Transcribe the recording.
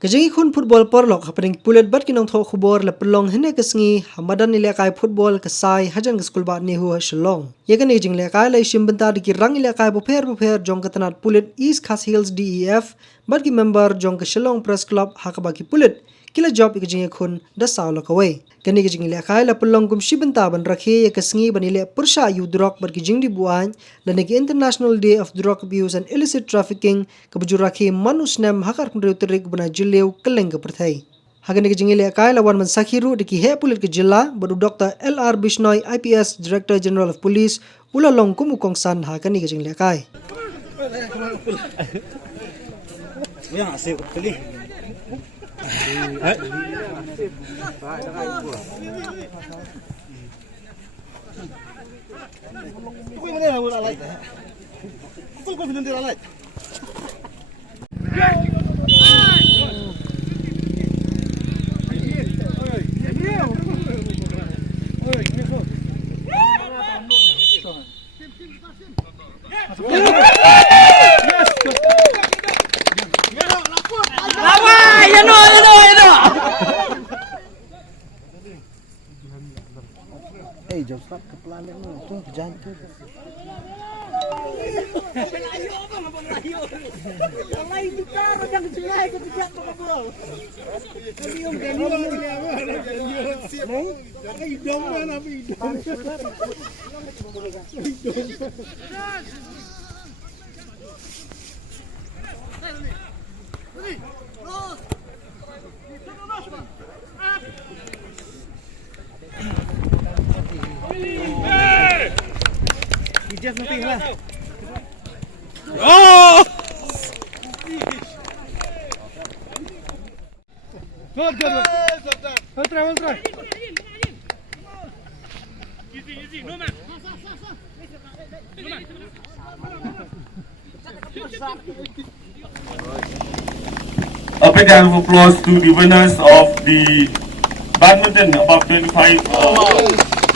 Kejengi kun football porlok happening pulet bat kinong tho khubor la pelong hene kesngi hamadan ile kai football kesai hajan ke skul ba ni hu shalong. Ye kan jing le kai la shim benta di kirang ile kai boper jong ketanat pulet East Khas Hills DEF bat ki member jong ke Shillong Press Club hakaba ki pulet kila job ikejing kun da saulak away. Kani kejing ile kai la pelong kum shibenta ban rakhe ye kesngi ban ile pursha yu drug bar ki jing di buan la ne International Day of Drug Abuse and Illicit Trafficking kabujuraki manusnem hakar kun reuterik bana jileu keleng ke perthai. Hagan ke jingile kai la wan man sakhiru de ki he pulit ke jilla badu Dr. LR Bishnoi IPS Director General of Police ula long kum ukong san hagan ke jingile kai. Ya asyik kali. Kau ini mana orang lain? Kau film dia lain. Eh, jauh stop ke planet ni. Tu jangan tu. Lain juga macam celai ke tidak apa-apa. Kali om kali om ni siap. Jangan hidung mana hidung. Jeff nanti lah. Oh! Good, good. We'll try. Easy, no man. A big round of applause to the winners of the badminton above 25.